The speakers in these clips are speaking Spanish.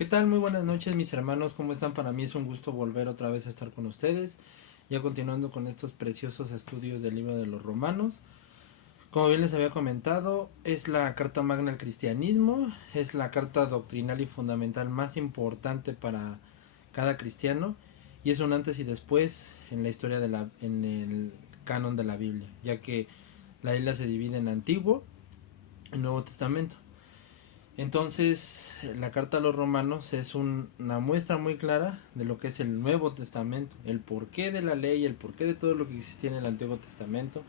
¿Qué tal? Muy buenas noches, mis hermanos. ¿Cómo están? Para mí es un gusto volver otra vez a estar con ustedes. Ya continuando con estos preciosos estudios del libro de los Romanos. Como bien les había comentado, es la carta magna al cristianismo. Es la carta doctrinal y fundamental más importante para cada cristiano. Y es un antes y después en la historia en el canon de la Biblia. Ya que la Biblia se divide en Antiguo y Nuevo Testamento. Entonces, la carta a los romanos es una muestra muy clara de lo que es el Nuevo Testamento, el porqué de la ley, el porqué de todo lo que existía en el Antiguo Testamento,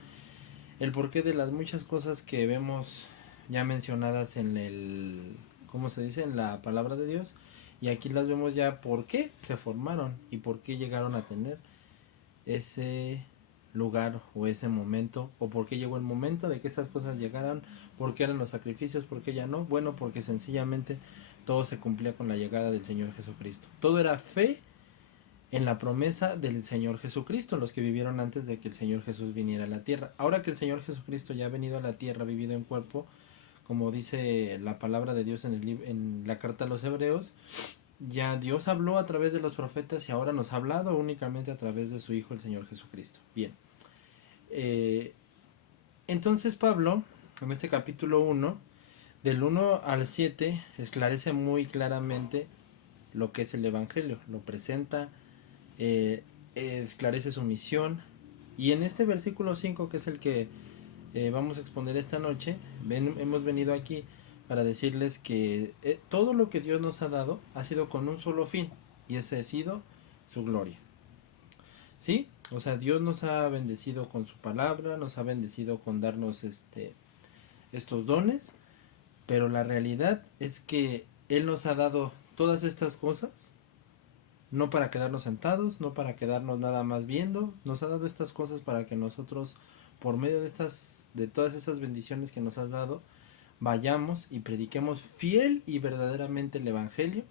el porqué de las muchas cosas que vemos ya mencionadas en ¿cómo se dice? En la palabra de Dios. Y aquí las vemos ya por qué se formaron y por qué llegaron a tener ese lugar o ese momento, o por qué llegó el momento de que esas cosas llegaran, por qué eran los sacrificios, por qué ya no. Bueno, porque sencillamente todo se cumplía con la llegada del Señor Jesucristo. Todo era fe en la promesa del Señor Jesucristo, los que vivieron antes de que el Señor Jesús viniera a la tierra. Ahora que el Señor Jesucristo ya ha venido a la tierra, ha vivido en cuerpo, como dice la palabra de Dios en la carta a los Hebreos, ya Dios habló a través de los profetas y ahora nos ha hablado únicamente a través de su Hijo, el Señor Jesucristo. Bien. Eh, entonces Pablo, en este capítulo 1, del 1 al 7, esclarece muy claramente lo que es el Evangelio. Lo presenta, esclarece su misión. Y en este versículo 5, que es el que vamos a exponer esta noche, hemos venido aquí para decirles que todo lo que Dios nos ha dado ha sido con un solo fin, y ese ha sido su gloria. ¿Sí? O sea, Dios nos ha bendecido con su palabra, nos ha bendecido con darnos estos dones, pero la realidad es que Él nos ha dado todas estas cosas, no para quedarnos sentados, no para quedarnos nada más viendo, nos ha dado estas cosas para que nosotros, por medio de todas esas bendiciones que nos has dado, vayamos y prediquemos fiel y verdaderamente el Evangelio,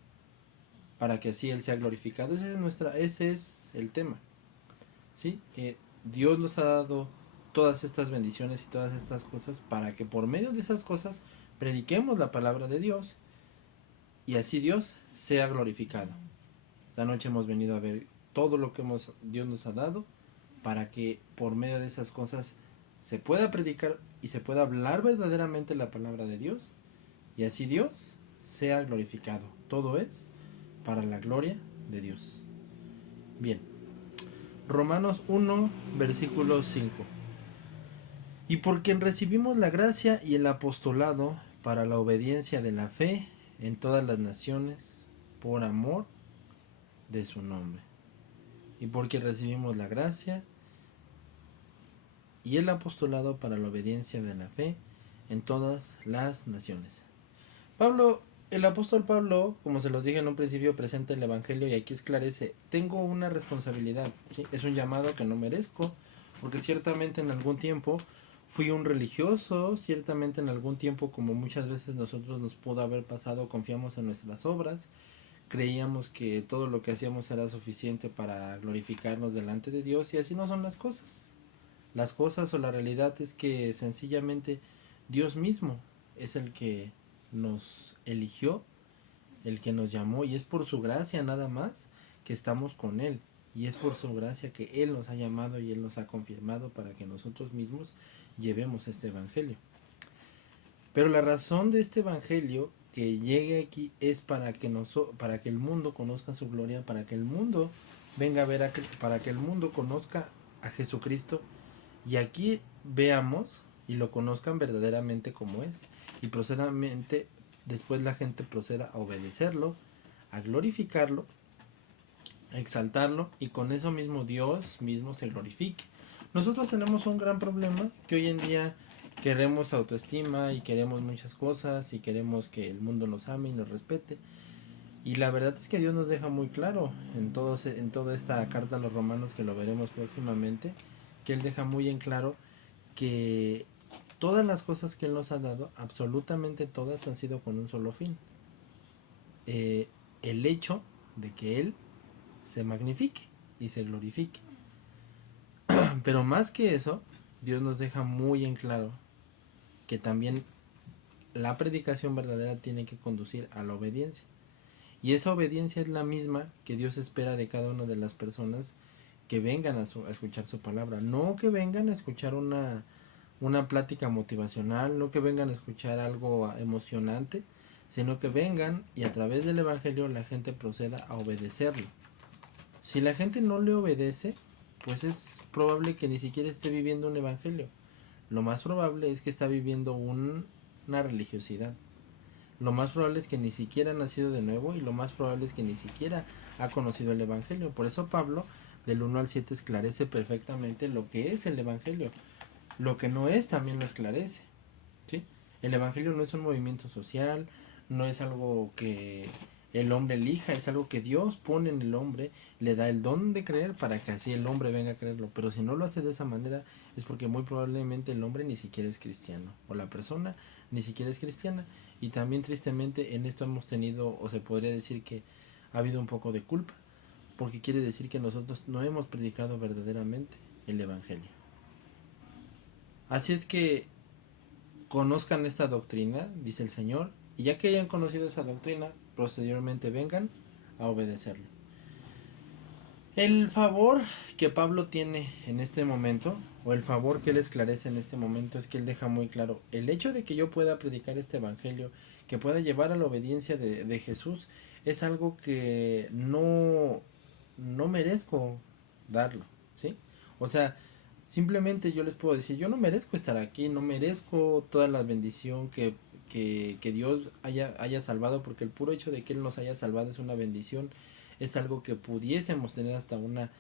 para que así Él sea glorificado. Ese es el tema. ¿Sí? Dios nos ha dado todas estas bendiciones y todas estas cosas para que por medio de esas cosas prediquemos la palabra de Dios y así Dios sea glorificado. Esta noche hemos venido a ver todo lo que Dios nos ha dado para que por medio de esas cosas se pueda predicar y se pueda hablar verdaderamente la palabra de Dios y así Dios sea glorificado. Todo es para la gloria de Dios. Bien, Romanos 1, versículo 5. Y por quien recibimos la gracia y el apostolado para la obediencia de la fe en todas las naciones, por amor de su nombre. Y por quien recibimos la gracia y el apostolado para la obediencia de la fe en todas las naciones. Pablo, el apóstol Pablo, como se los dije en un principio, presenta el Evangelio y aquí esclarece: tengo una responsabilidad, ¿sí? Es un llamado que no merezco, porque ciertamente en algún tiempo fui un religioso, ciertamente en algún tiempo, como muchas veces nosotros nos pudo haber pasado, confiamos en nuestras obras, creíamos que todo lo que hacíamos era suficiente para glorificarnos delante de Dios, y así no son las cosas. Las cosas o la realidad es que sencillamente Dios mismo es el que nos eligió, el que nos llamó, y es por su gracia nada más que estamos con Él, y es por su gracia que Él nos ha llamado y Él nos ha confirmado para que nosotros mismos llevemos este Evangelio. Pero la razón de este Evangelio que llegue aquí es para que el mundo conozca su gloria, para que el mundo venga a ver, para que el mundo conozca a Jesucristo, y aquí veamos y lo conozcan verdaderamente como es, y procedamente después la gente proceda a obedecerlo, a glorificarlo, a exaltarlo, y con eso mismo Dios mismo se glorifique. Nosotros tenemos un gran problema, que hoy en día queremos autoestima y queremos muchas cosas y queremos que el mundo nos ame y nos respete. Y la verdad es que Dios nos deja muy claro en toda esta carta a los romanos, que lo veremos próximamente, que Él deja muy en claro que todas las cosas que Él nos ha dado, absolutamente todas, han sido con un solo fin. El hecho de que Él se magnifique y se glorifique. Pero más que eso, Dios nos deja muy en claro que también la predicación verdadera tiene que conducir a la obediencia. Y esa obediencia es la misma que Dios espera de cada una de las personas que vengan a escuchar su palabra. No que vengan a escuchar una plática motivacional, no que vengan a escuchar algo emocionante, sino que vengan y a través del Evangelio la gente proceda a obedecerlo. Si la gente no le obedece, pues es probable que ni siquiera esté viviendo un evangelio. Lo más probable es que está viviendo una religiosidad. Lo más probable es que ni siquiera ha nacido de nuevo y lo más probable es que ni siquiera ha conocido el evangelio. Por eso Pablo del 1 al 7 esclarece perfectamente lo que es el evangelio. Lo que no es también lo esclarece. ¿Sí? El evangelio no es un movimiento social, no es algo que el hombre elija, es algo que Dios pone en el hombre, le da el don de creer para que así el hombre venga a creerlo. Pero si no lo hace de esa manera es porque muy probablemente el hombre ni siquiera es cristiano, o la persona ni siquiera es cristiana. Y también tristemente en esto hemos tenido, o se podría decir que ha habido un poco de culpa, porque quiere decir que nosotros no hemos predicado verdaderamente el evangelio. Así es que conozcan esta doctrina, dice el Señor, y ya que hayan conocido esa doctrina, posteriormente vengan a obedecerlo. El favor que Pablo tiene en este momento, o el favor que él esclarece en este momento, es que él deja muy claro, el hecho de que yo pueda predicar este evangelio, que pueda llevar a la obediencia de Jesús, es algo que no merezco darlo, ¿sí? O sea, simplemente yo les puedo decir, yo no merezco estar aquí, no merezco toda la bendición que Dios haya salvado, porque el puro hecho de que Él nos haya salvado es una bendición, es algo que pudiésemos tener hasta una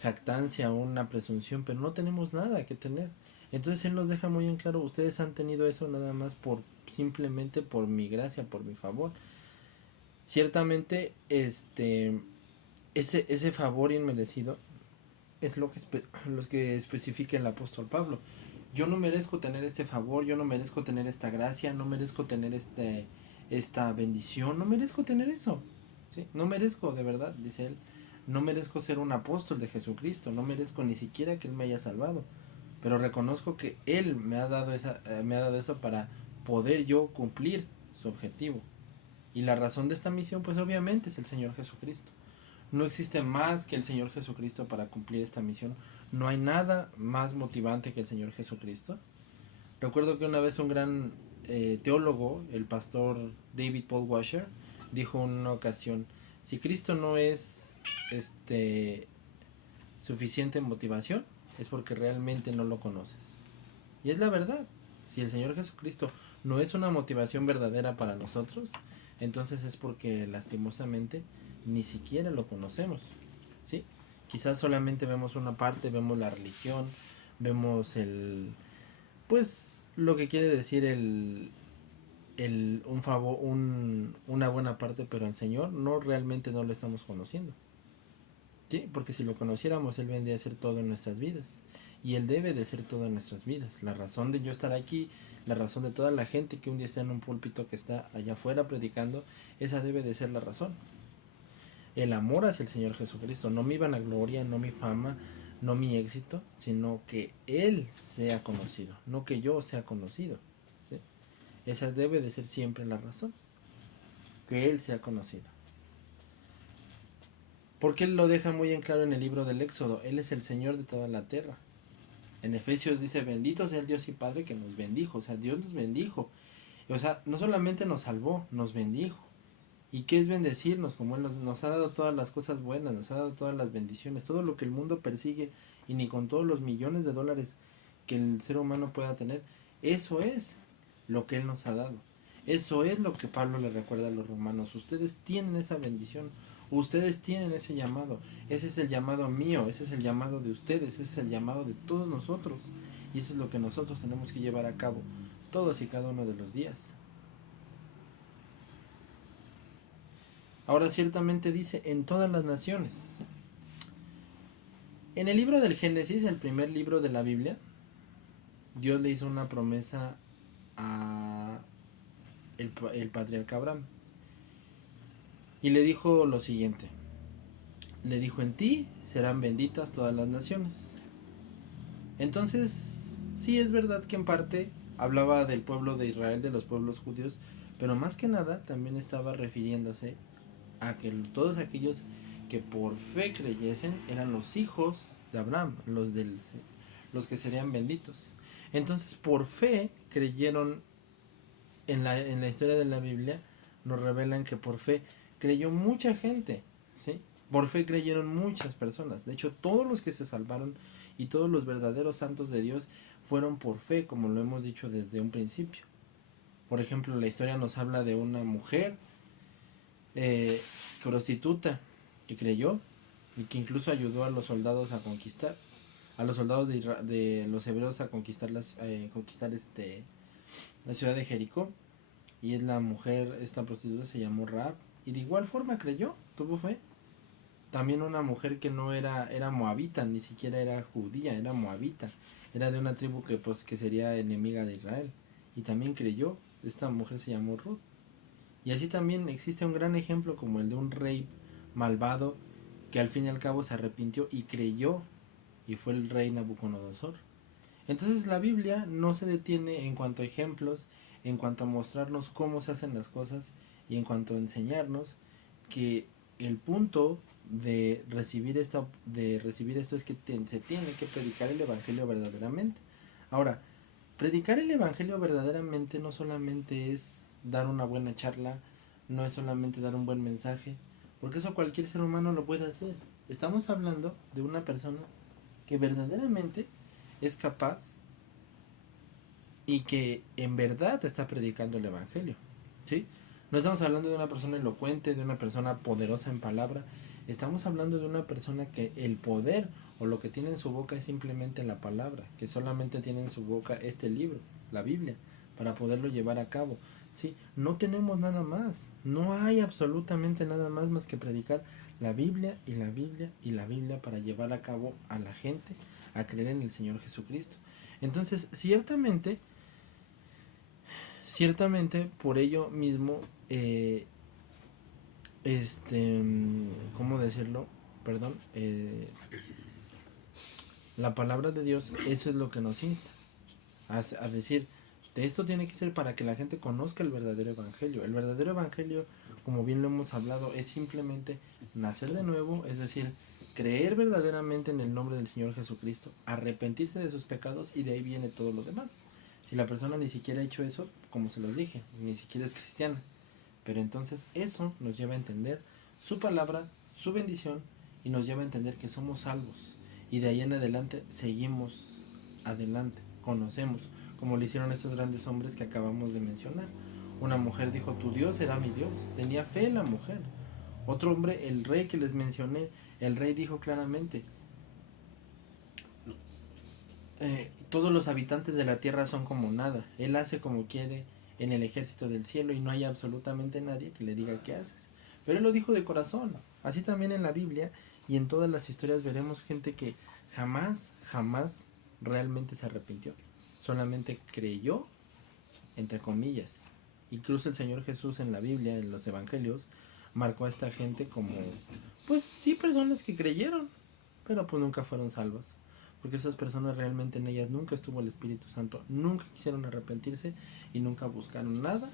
jactancia, una presunción, pero no tenemos nada que tener. Entonces Él nos deja muy en claro, ustedes han tenido eso nada más simplemente por mi gracia, por mi favor. Ciertamente, ese favor inmerecido es lo que especifica el apóstol Pablo. Yo no merezco tener este favor, yo no merezco tener esta gracia, no merezco tener esta bendición, no merezco tener eso. ¿Sí? No merezco, de verdad, dice él. No merezco ser un apóstol de Jesucristo, no merezco ni siquiera que Él me haya salvado. Pero reconozco que Él me ha dado eso para poder yo cumplir su objetivo. Y la razón de esta misión, pues obviamente es el Señor Jesucristo. No existe más que el Señor Jesucristo para cumplir esta misión. No hay nada más motivante que el Señor Jesucristo. Recuerdo que una vez un gran teólogo, el pastor David Paul Washer, dijo en una ocasión, si Cristo no es suficiente motivación, es porque realmente no lo conoces. Y es la verdad. Si el Señor Jesucristo no es una motivación verdadera para nosotros, entonces es porque lastimosamente ni siquiera lo conocemos. ¿Sí? Quizás solamente vemos una parte, vemos la religión, vemos pues lo que quiere decir un favor, una buena parte, pero al Señor realmente no lo estamos conociendo. ¿Sí? Porque si lo conociéramos, Él vendría a ser todo en nuestras vidas. Y Él debe de ser todo en nuestras vidas. La razón de yo estar aquí, la razón de toda la gente que un día está en un púlpito que está allá afuera predicando, esa debe de ser la razón. El amor hacia el Señor Jesucristo, no mi vanagloria, no mi fama, no mi éxito, sino que Él sea conocido, no que yo sea conocido. ¿Sí? Esa debe de ser siempre la razón, que Él sea conocido. Porque Él lo deja muy en claro en el libro del Éxodo, Él es el Señor de toda la tierra. En Efesios dice, bendito sea el Dios y Padre que nos bendijo, o sea, Dios nos bendijo. O sea, no solamente nos salvó, nos bendijo. ¿Y qué es bendecirnos? Como Él nos ha dado todas las cosas buenas, nos ha dado todas las bendiciones, todo lo que el mundo persigue y ni con todos los millones de dólares que el ser humano pueda tener. Eso es lo que Él nos ha dado. Eso es lo que Pablo le recuerda a los romanos. Ustedes tienen esa bendición, ustedes tienen ese llamado. Ese es el llamado mío, ese es el llamado de ustedes, ese es el llamado de todos nosotros. Y eso es lo que nosotros tenemos que llevar a cabo todos y cada uno de los días. Ahora ciertamente dice en todas las naciones. En el libro del Génesis, el primer libro de la Biblia, Dios le hizo una promesa a el patriarca Abraham. Y le dijo lo siguiente. Le dijo, en ti serán benditas todas las naciones. Entonces, sí es verdad que en parte hablaba del pueblo de Israel, de los pueblos judíos, pero más que nada también estaba refiriéndose a que todos aquellos que por fe creyesen eran los hijos de Abraham, los que serían benditos. Entonces, por fe creyeron en la historia de la Biblia, nos revelan que por fe creyó mucha gente, ¿sí? Por fe creyeron muchas personas. De hecho, todos los que se salvaron y todos los verdaderos santos de Dios fueron por fe, como lo hemos dicho desde un principio. Por ejemplo, la historia nos habla de una mujer prostituta que creyó y que incluso ayudó a los soldados a conquistar, a los soldados de los hebreos a conquistar la ciudad de Jericó. Y es la mujer, esta prostituta se llamó Rahab, y de igual forma creyó, tuvo fe. También una mujer que no era moabita, ni siquiera era judía, era moabita, era de una tribu que sería enemiga de Israel, y también creyó. Esta mujer se llamó Ruth. Y así también existe un gran ejemplo como el de un rey malvado que al fin y al cabo se arrepintió y creyó, y fue el rey Nabucodonosor. Entonces la Biblia no se detiene en cuanto a ejemplos, en cuanto a mostrarnos cómo se hacen las cosas y en cuanto a enseñarnos que el punto de recibir esto es que se tiene que predicar el evangelio verdaderamente. Ahora, predicar el evangelio verdaderamente no solamente es dar una buena charla, no es solamente dar un buen mensaje, porque eso cualquier ser humano lo puede hacer. Estamos hablando de una persona que verdaderamente es capaz y que en verdad está predicando el evangelio, ¿sí? No estamos hablando de una persona elocuente, de una persona poderosa en palabra. Estamos hablando de una persona que el poder o lo que tiene en su boca es simplemente la palabra, que solamente tiene en su boca este libro, la Biblia, para poderlo llevar a cabo. Sí, no tenemos nada más, no hay absolutamente nada más que predicar la Biblia y la Biblia y la Biblia para llevar a cabo a la gente a creer en el Señor Jesucristo. Entonces, ciertamente por ello mismo, ¿cómo decirlo? Perdón, la palabra de Dios, eso es lo que nos insta a decir, de esto tiene que ser para que la gente conozca el verdadero evangelio. El verdadero evangelio, como bien lo hemos hablado, es simplemente nacer de nuevo, es decir, creer verdaderamente en el nombre del Señor Jesucristo, arrepentirse de sus pecados, y de ahí viene todo lo demás. Si la persona ni siquiera ha hecho eso, como se los dije, ni siquiera es cristiana. Pero entonces eso nos lleva a entender su palabra, su bendición, y nos lleva a entender que somos salvos. Y de ahí en adelante seguimos adelante, conocemos, como lo hicieron esos grandes hombres que acabamos de mencionar. Una mujer dijo, tu Dios será mi Dios. Tenía fe en la mujer. Otro hombre, el rey que les mencioné, el rey dijo claramente, todos los habitantes de la tierra son como nada. Él hace como quiere en el ejército del cielo y no hay absolutamente nadie que le diga qué haces. Pero él lo dijo de corazón. Así también en la Biblia y en todas las historias veremos gente que jamás realmente se arrepintió. Solamente creyó, entre comillas. Incluso el Señor Jesús en la Biblia, en los evangelios, marcó a esta gente como, pues sí, personas que creyeron, pero pues nunca fueron salvas. Porque esas personas realmente en ellas nunca estuvo el Espíritu Santo, nunca quisieron arrepentirse y nunca buscaron nada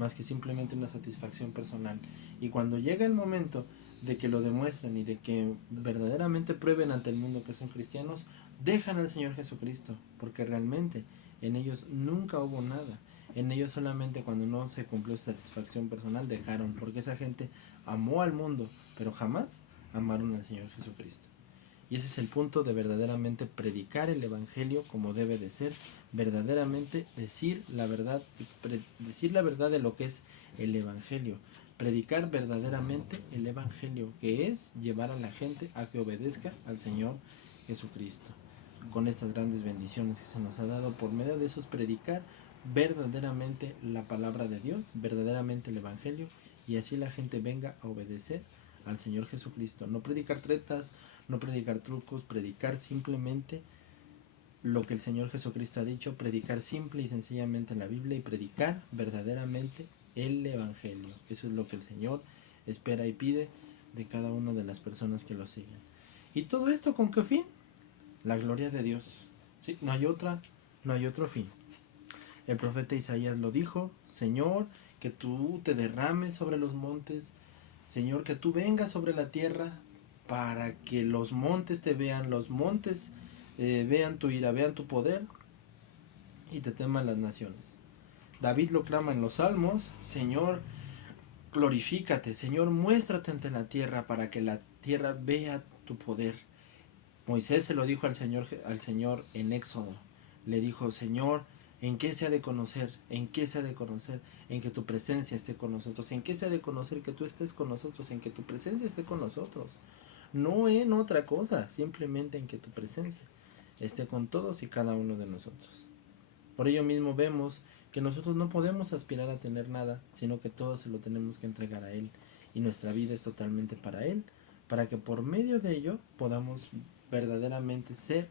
más que simplemente una satisfacción personal. Y cuando llega el momento de que lo demuestren y de que verdaderamente prueben ante el mundo que son cristianos, dejan al Señor Jesucristo, porque realmente en ellos nunca hubo nada. En ellos solamente cuando no se cumplió su satisfacción personal dejaron, porque esa gente amó al mundo, pero jamás amaron al Señor Jesucristo. Y ese es el punto de verdaderamente predicar el evangelio como debe de ser, verdaderamente decir la verdad de lo que es el evangelio, predicar verdaderamente el evangelio, que es llevar a la gente a que obedezca al Señor Jesucristo. Con estas grandes bendiciones que se nos ha dado por medio de esos, predicar verdaderamente la palabra de Dios, verdaderamente el evangelio, y así la gente venga a obedecer al Señor Jesucristo. No predicar tretas, no predicar trucos, predicar simplemente lo que el Señor Jesucristo ha dicho, predicar simple y sencillamente la Biblia y predicar verdaderamente el evangelio. Eso es lo que el Señor espera y pide de cada una de las personas que lo siguen. ¿Y todo esto con qué fin? La gloria de Dios. ¿Sí? No hay otro fin. El profeta Isaías lo dijo, Señor, que tú te derrames sobre los montes, Señor, que tú vengas sobre la tierra para que los montes te vean, los montes vean tu ira, vean tu poder y te teman las naciones. David lo clama en los salmos: Señor, glorifícate, Señor, muéstrate ante la tierra para que la tierra vea tu poder. Moisés se lo dijo al Señor en Éxodo. Le dijo: Señor, ¿en qué se ha de conocer? ¿En qué se ha de conocer? En que tu presencia esté con nosotros. ¿En qué se ha de conocer que tú estés con nosotros? En que tu presencia esté con nosotros. No en otra cosa, simplemente en que tu presencia esté con todos y cada uno de nosotros. Por ello mismo vemos que nosotros no podemos aspirar a tener nada, sino que todo se lo tenemos que entregar a Él. Y nuestra vida es totalmente para Él, para que por medio de ello podamos verdaderamente ser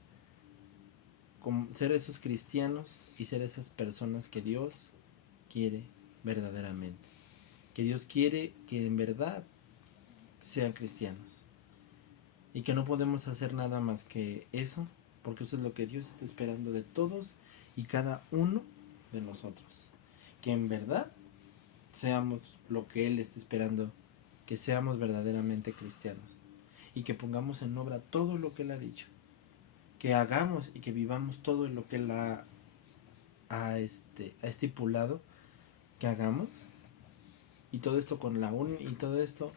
esos cristianos y ser esas personas que Dios quiere verdaderamente. Que Dios quiere que en verdad sean cristianos. Y que no podemos hacer nada más que eso, porque eso es lo que Dios está esperando de todos y cada uno de nosotros. Que en verdad seamos lo que Él está esperando, que seamos verdaderamente cristianos. Y que pongamos en obra todo lo que Él ha dicho. Que hagamos y que vivamos todo lo que Él ha estipulado que hagamos. Y todo esto con y todo esto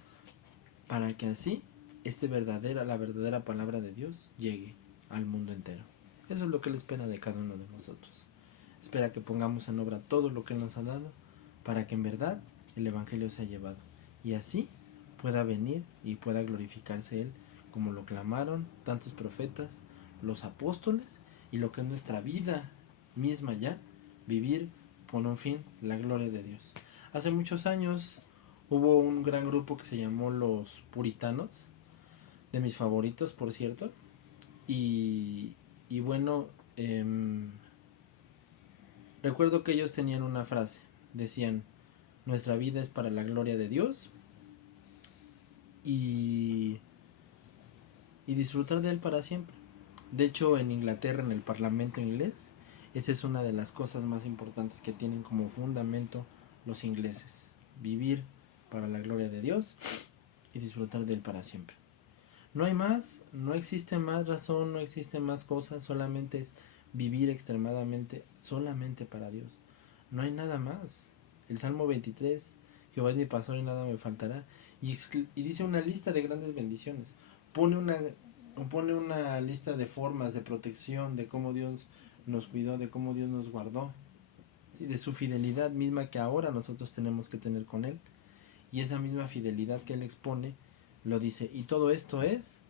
para que así la verdadera palabra de Dios llegue al mundo entero. Eso es lo que Él espera de cada uno de nosotros. Espera que pongamos en obra todo lo que Él nos ha dado para que en verdad el Evangelio sea llevado. Y así pueda venir y pueda glorificarse Él como lo clamaron tantos profetas, los apóstoles, y lo que es nuestra vida misma ya, vivir con un fin, la gloria de Dios. Hace muchos años hubo un gran grupo que se llamó los Puritanos, de mis favoritos, por cierto. Y bueno, recuerdo que ellos tenían una frase. Decían: nuestra vida es para la gloria de Dios y disfrutar de Él para siempre. De hecho, en Inglaterra, en el Parlamento inglés, esa es una de las cosas más importantes que tienen como fundamento los ingleses: vivir para la gloria de Dios y disfrutar de Él para siempre. No hay más, no existe más razón, no existe más cosas, solamente es vivir extremadamente, solamente para Dios. No hay nada más. El Salmo 23: Jehová es mi pastor y nada me faltará. Y dice una lista de grandes bendiciones. Pone una lista de formas de protección, de cómo Dios nos cuidó, de cómo Dios nos guardó, ¿sí? De su fidelidad misma que ahora nosotros tenemos que tener con Él. Y esa misma fidelidad que Él expone, lo dice: y todo esto es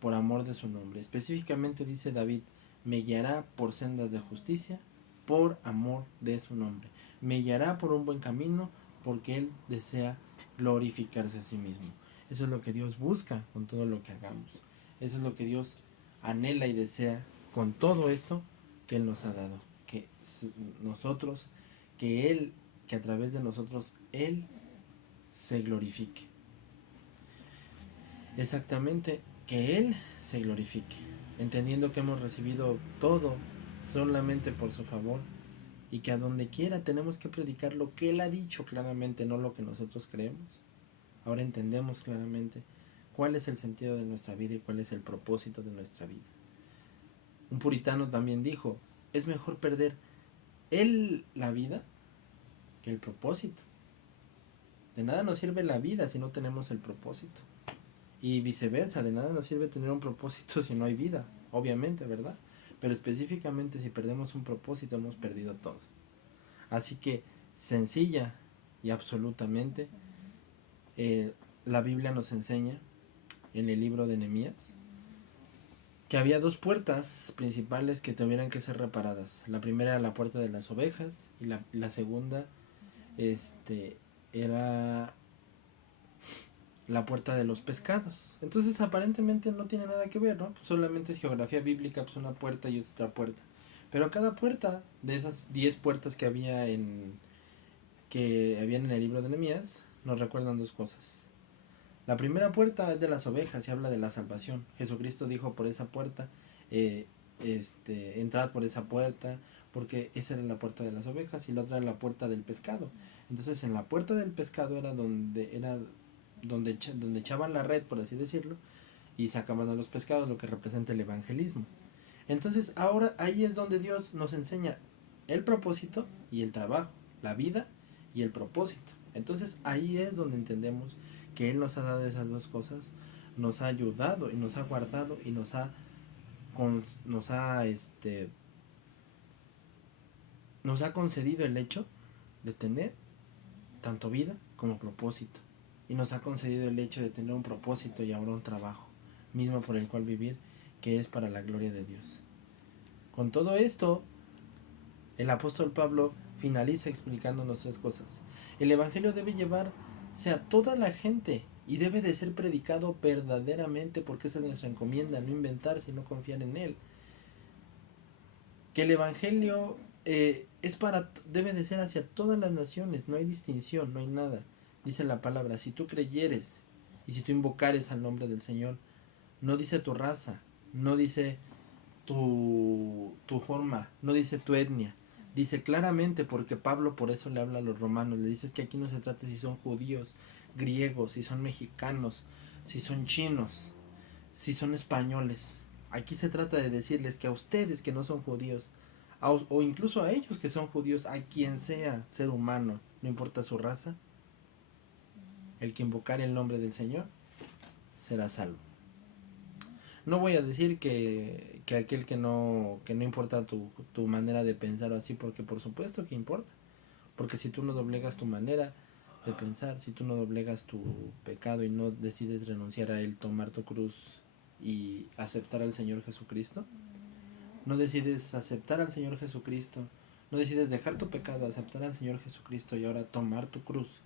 por amor de su nombre. Específicamente dice David: me guiará por sendas de justicia por amor de su nombre. Me guiará por un buen camino porque Él desea glorificarse a sí mismo. Eso es lo que Dios busca con todo lo que hagamos. Eso es lo que Dios anhela y desea con todo esto que Él nos ha dado. Que nosotros, que a través de nosotros Él se glorifique. Exactamente, que Él se glorifique, entendiendo que hemos recibido todo solamente por su favor y que a donde quiera tenemos que predicar lo que Él ha dicho claramente, no lo que nosotros creemos. Ahora entendemos claramente cuál es el sentido de nuestra vida y cuál es el propósito de nuestra vida. Un puritano también dijo: es mejor perder la vida que el propósito. De nada nos sirve la vida si no tenemos el propósito. Y viceversa, de nada nos sirve tener un propósito si no hay vida, obviamente, ¿verdad? Pero específicamente si perdemos un propósito hemos perdido todo. Así que sencilla y absolutamente, la Biblia nos enseña en el libro de Nehemías que había dos puertas principales que tuvieran que ser reparadas. La primera era la puerta de las ovejas y la segunda era la puerta de los pescados. Entonces aparentemente no tiene nada que ver, ¿no? Pues solamente es geografía bíblica, pues una puerta y otra puerta. Pero cada puerta de esas 10 puertas que habían en el libro de Nehemías nos recuerdan dos cosas. La primera puerta es de las ovejas y habla de la salvación. Jesucristo dijo: por esa puerta, entrad por esa puerta, porque esa era la puerta de las ovejas y la otra era la puerta del pescado. Entonces en la puerta del pescado era donde echaban la red, por así decirlo, y sacaban a los pescados, lo que representa el evangelismo. Entonces ahora ahí es donde Dios nos enseña el propósito y el trabajo, la vida y el propósito. Entonces ahí es donde entendemos que Él nos ha dado esas dos cosas, nos ha ayudado y nos ha guardado y nos ha concedido el hecho de tener tanto vida como propósito. Y nos ha concedido el hecho de tener un propósito y ahora un trabajo mismo por el cual vivir, que es para la gloria de Dios. Con todo esto, el apóstol Pablo finaliza explicándonos tres cosas. El evangelio debe llevarse a toda la gente y debe de ser predicado verdaderamente, porque esa es nuestra encomienda, no inventar sino confiar en él. Que el evangelio debe de ser hacia todas las naciones, no hay distinción, no hay nada. Dice la palabra, si tú creyeres y si tú invocares al nombre del Señor, no dice tu raza, no dice tu forma, no dice tu etnia, dice claramente, porque Pablo por eso le habla a los romanos, le dices que aquí no se trata si son judíos, griegos, si son mexicanos, si son chinos, si son españoles. Aquí se trata de decirles que a ustedes que no son judíos, o incluso a ellos que son judíos, a quien sea ser humano, no importa su raza, el que invocar el nombre del Señor será salvo. No voy a decir que aquel que no importa tu manera de pensar o así, porque por supuesto que importa. Porque si tú no doblegas tu manera de pensar, si tú no doblegas tu pecado y no decides renunciar a él, tomar tu cruz y aceptar al Señor Jesucristo, no decides aceptar al Señor Jesucristo, no decides dejar tu pecado, aceptar al Señor Jesucristo y ahora tomar tu cruz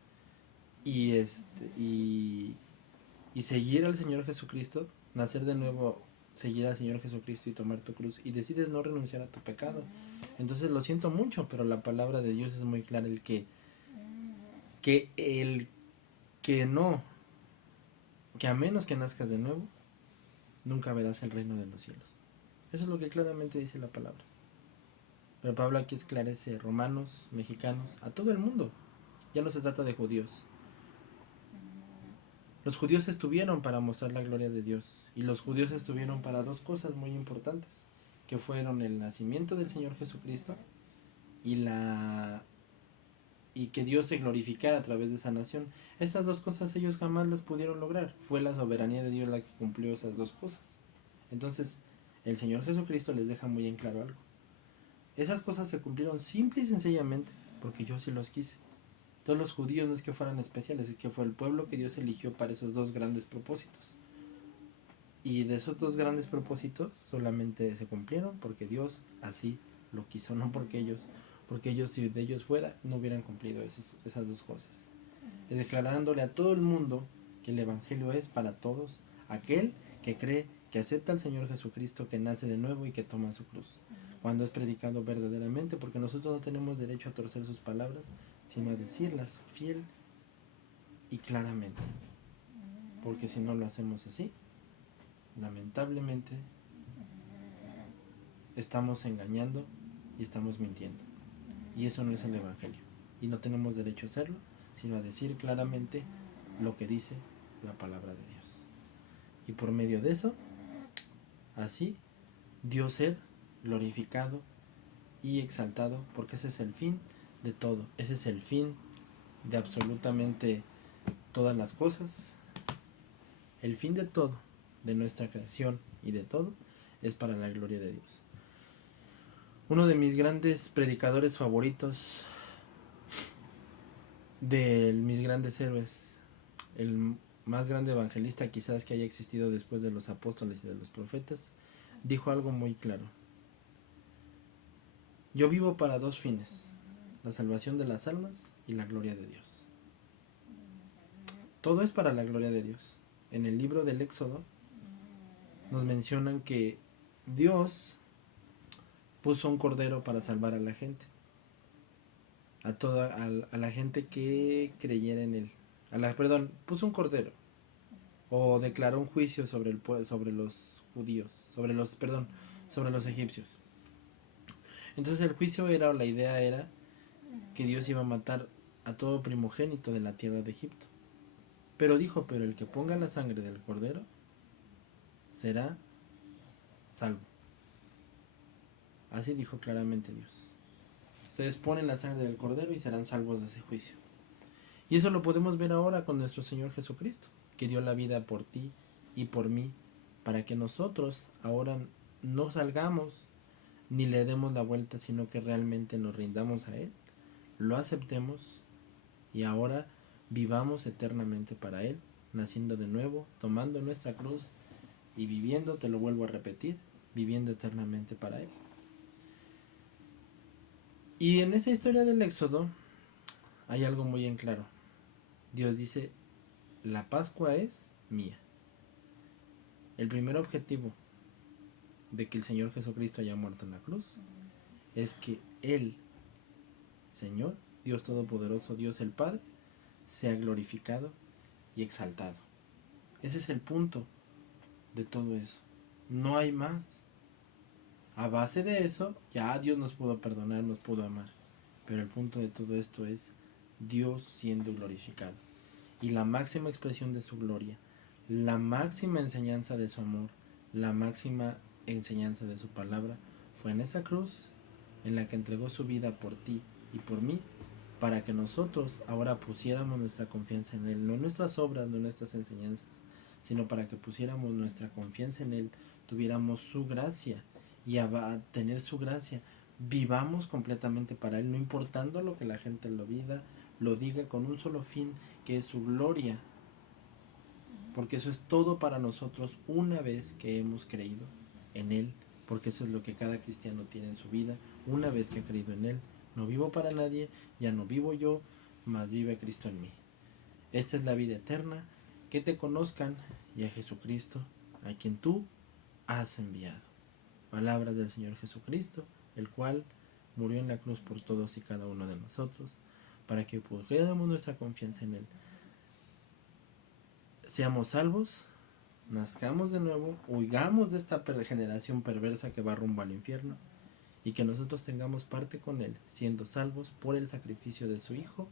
y seguir al Señor Jesucristo, nacer de nuevo, seguir al Señor Jesucristo y tomar tu cruz y decides no renunciar a tu pecado, entonces lo siento mucho, pero la palabra de Dios es muy clara, el que a menos que nazcas de nuevo, nunca verás el reino de los cielos. Eso es lo que claramente dice la palabra. Pero Pablo aquí esclarece romanos, mexicanos, a todo el mundo. Ya no se trata de judíos. Los judíos estuvieron para mostrar la gloria de Dios. Y los judíos estuvieron para dos cosas muy importantes, que fueron el nacimiento del Señor Jesucristo y que Dios se glorificara a través de esa nación. Esas dos cosas ellos jamás las pudieron lograr. Fue la soberanía de Dios la que cumplió esas dos cosas. Entonces, el Señor Jesucristo les deja muy en claro algo. Esas cosas se cumplieron simple y sencillamente porque yo sí los quise. Todos los judíos no es que fueran especiales, es que fue el pueblo que Dios eligió para esos dos grandes propósitos. Y de esos dos grandes propósitos solamente se cumplieron porque Dios así lo quiso, no porque ellos si de ellos fuera no hubieran cumplido esas dos cosas. Es declarándole a todo el mundo que el evangelio es para todos, aquel que cree, que acepta al Señor Jesucristo, que nace de nuevo y que toma su cruz, cuando es predicado verdaderamente, porque nosotros no tenemos derecho a torcer sus palabras, sino a decirlas fiel y claramente, porque si no lo hacemos así, lamentablemente estamos engañando y estamos mintiendo, y eso no es el evangelio, y no tenemos derecho a hacerlo, sino a decir claramente lo que dice la palabra de Dios, y por medio de eso, así, Dios ser glorificado y exaltado, porque ese es el fin de todo, ese es el fin de absolutamente todas las cosas, el fin de todo, de nuestra creación y de todo, es para la gloria de Dios. Uno de mis grandes predicadores favoritos, de mis grandes héroes, el más grande evangelista quizás que haya existido después de los apóstoles y de los profetas, dijo algo muy claro. Yo vivo para dos fines, la salvación de las almas y la gloria de Dios. Todo es para la gloria de Dios. En el libro del Éxodo nos mencionan que Dios puso un cordero para salvar a la gente, a la gente que creyera en él. Puso un cordero, o declaró un juicio sobre los judíos, sobre los egipcios. Entonces el juicio la idea era que Dios iba a matar a todo primogénito de la tierra de Egipto. Pero dijo, pero el que ponga la sangre del cordero será salvo. Así dijo claramente Dios. Ustedes ponen la sangre del cordero y serán salvos de ese juicio. Y eso lo podemos ver ahora con nuestro Señor Jesucristo, que dio la vida por ti y por mí, para que nosotros ahora no salgamos ni le demos la vuelta, sino que realmente nos rindamos a Él, lo aceptemos y ahora vivamos eternamente para Él, naciendo de nuevo, tomando nuestra cruz y viviendo, te lo vuelvo a repetir, viviendo eternamente para Él. Y en esta historia del Éxodo hay algo muy en claro. Dios dice, la Pascua es mía. El primer objetivo de que el Señor Jesucristo haya muerto en la cruz es que Él, Señor, Dios Todopoderoso, Dios el Padre, sea glorificado y exaltado. Ese es el punto de todo eso. No hay más. A base de eso, ya Dios nos pudo perdonar, nos pudo amar. Pero el punto de todo esto es Dios siendo glorificado. Y la máxima expresión de su gloria, la máxima enseñanza de su amor, la máxima enseñanza de su palabra, fue en esa cruz en la que entregó su vida por ti y por mí, para que nosotros ahora pusiéramos nuestra confianza en Él, no en nuestras obras, no en nuestras enseñanzas, sino para que pusiéramos nuestra confianza en Él, tuviéramos su gracia, y a tener su gracia, vivamos completamente para Él, no importando lo que la gente lo diga con un solo fin, que es su gloria, porque eso es todo para nosotros una vez que hemos creído en Él, porque eso es lo que cada cristiano tiene en su vida, una vez que ha creído en Él. No vivo para nadie, ya no vivo yo, mas vive Cristo en mí. Esta es la vida eterna, que te conozcan y a Jesucristo, a quien tú has enviado. Palabras del Señor Jesucristo, el cual murió en la cruz por todos y cada uno de nosotros, para que pusiéramos nuestra confianza en Él. Seamos salvos, nazcamos de nuevo, huigamos de esta generación perversa que va rumbo al infierno, y que nosotros tengamos parte con Él, siendo salvos por el sacrificio de su Hijo,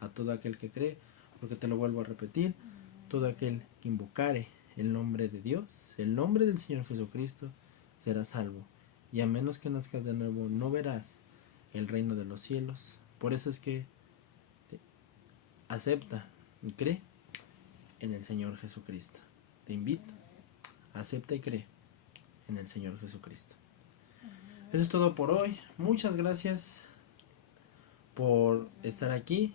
a todo aquel que cree, porque te lo vuelvo a repetir, todo aquel que invocare el nombre de Dios, el nombre del Señor Jesucristo, será salvo, y a menos que nazcas de nuevo no verás el reino de los cielos. Por eso es que acepta y cree en el Señor Jesucristo. Te invito, acepta y cree en el Señor Jesucristo. Eso es todo por hoy. Muchas gracias por estar aquí.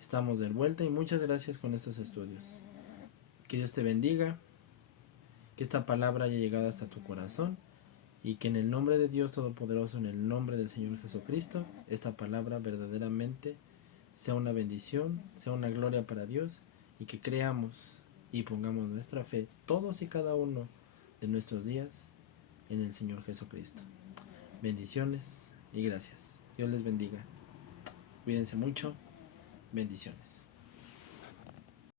Estamos de vuelta y muchas gracias con estos estudios. Que Dios te bendiga, que esta palabra haya llegado hasta tu corazón y que en el nombre de Dios Todopoderoso, en el nombre del Señor Jesucristo, esta palabra verdaderamente sea una bendición, sea una gloria para Dios, y que creamos y pongamos nuestra fe todos y cada uno de nuestros días en el Señor Jesucristo. Bendiciones y gracias. Dios les bendiga. Cuídense mucho. Bendiciones.